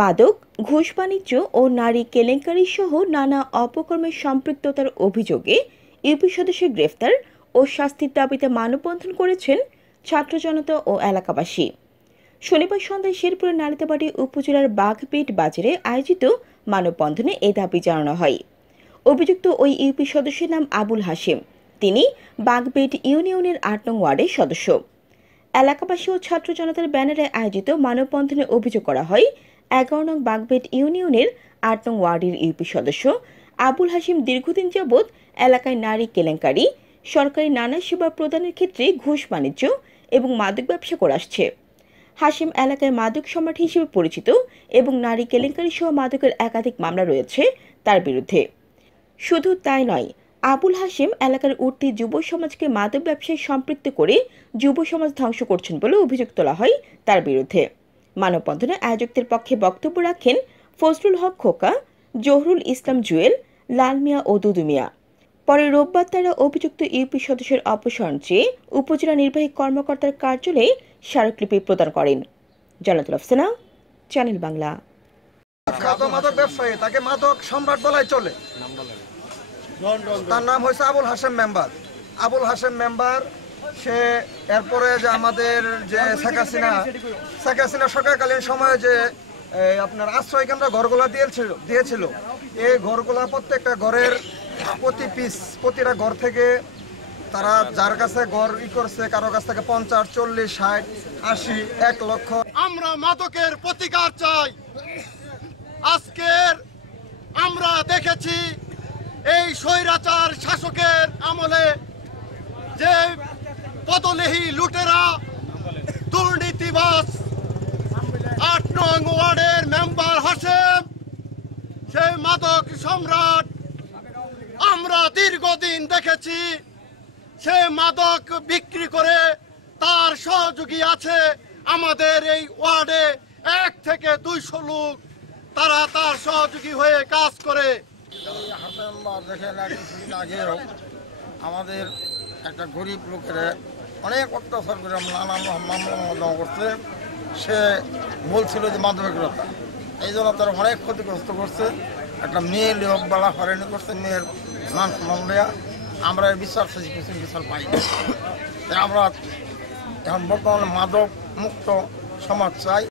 মাদক, ঘুষ বাণিজ্য ও নারী কেলেঙ্কারি সহ নানা অপকর্মে সম্পৃক্ততার অভিযোগে ইউপি সদস্যের গ্রেফতার ও শাস্তির দাবিতে মানববন্ধন করেছেন ছাত্র জনতা ও এলাকাবাসী। শনিবার সন্ধ্যায় শেরপুরের নালিতাবাড়ী উপজেলার বাঘবেট বাজারে আয়োজিত মানববন্ধনে এ দাবি জানানো হয়। অভিযুক্ত ওই ইউপি সদস্যের নাম আবুল হাশেম। তিনি বাঘবেট ইউনিয়নের ৮ নং ওয়ার্ডের সদস্য। এলাকাবাসী ও ছাত্র জনতার ব্যানারে আয়োজিত মানববন্ধনে অভিযোগ করা হয়, 11 নং বাঘবেট ইউনিয়নের ৮ নং ওয়ার্ডের ইউপি সদস্য আবুল হাশেম দীর্ঘদিন যাবৎ এলাকায় নারী কেলেঙ্কারি, সরকারি নানা সেবা প্রদানের ক্ষেত্রে ঘুষ বাণিজ্য এবং মাদক ব্যবসা করে আসছে। হাশেম এলাকায় মাদক সম্রাট হিসেবে পরিচিত এবং নারী কেলেঙ্কারি সহ মাদকের একাধিক মামলা রয়েছে তার বিরুদ্ধে। শুধু তাই নয়, আবুল হাশেম এলাকার উঠতি যুব সমাজকে মাদক ব্যবসায় সম্পৃক্ত করে যুব সমাজ ধ্বংস করছেন বলে অভিযোগ তোলা হয় তার বিরুদ্ধে। মানববন্ধনে আয়োজকদের পক্ষে বক্তব্য রাখেন ফজলুল হক খোকা, জহুরুল ইসলাম জুয়েল, লাল মিয়া ও দুদু মিয়া। পরে রোববার তারা অভিযুক্ত ইউপি সদস্যের অপসারণ চেয়ে উপজেলা নির্বাহী কর্মকর্তার কার্যালয়ে স্মারকলিপি প্রদান করেন। জান্নাতুল আফসানা, চ্যানেল বাংলা। মাদক ব্যবসায়ী, তাকে মাদক সম্রাট বলাই চলে। তার নাম হয়েছে আবুল হাশেম মেম্বার। আবুল হাশেম মেম্বার সে এরপরে যে আমাদের যে শেখ হাসিনা সরকারকালীন সময়ে যে আপনার আশ্রয় কেন্দ্র ঘরগুলা দিয়েছিল, এই ঘরগুলা প্রত্যেকটা ঘরের প্রতিটা ঘর থেকে তারা যার কাছে ঘর করছে, কারো কাছ থেকে 50, 40, 60, 80, 1 লক্ষ। আমরা মাদকের প্রতিকার চাই। আজকের আমরা দেখেছি এই স্বৈরাচার শাসকের আমলে যে পদলেহী লুটেরা, দুর্নীতিবাজ 8 নং ওয়ার্ডের মেম্বার হাশেম, সেই মাদক সম্রাট। আমরা দীর্ঘদিন দেখেছি সে মাদক বিক্রি করে তার সহযোগী আছে আমাদের এই ওয়ার্ডে 1 থেকে 200 লোক, তারা তার সহযোগী হয়ে কাজ করে। দেখেন কিছুদিন আগেও আমাদের একটা গরিব লোকের অনেক অত্যাচার করে মামলা করছে। সে বলছিল যে মাদকতা, এই জন্য তারা অনেক ক্ষতিগ্রস্ত করছে। একটা মেয়ে লোক বলা হয়রানি করছে, মেয়ের মান সম্মান দেওয়া। আমরা বিচার চাইছি, কিছু বিচার পাই না। আমরা এখন বর্তমানে মাদক মুক্ত সমাজ চাই।